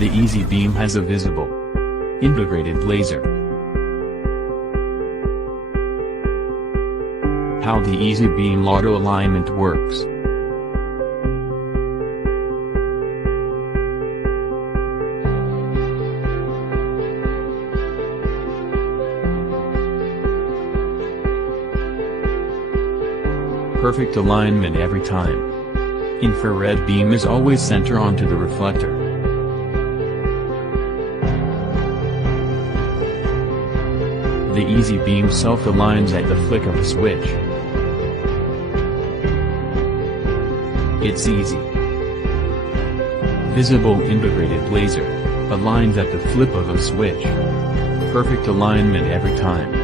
The Eazy Beam has a visible, integrated laser. How the Eazy Beam auto alignment works. Perfect alignment every time. Infrared beam is always center onto the reflector. The Eazy Beam self-aligns at the flick of a switch. It's easy. Visible integrated laser, aligns at the flip of a switch. Perfect alignment every time.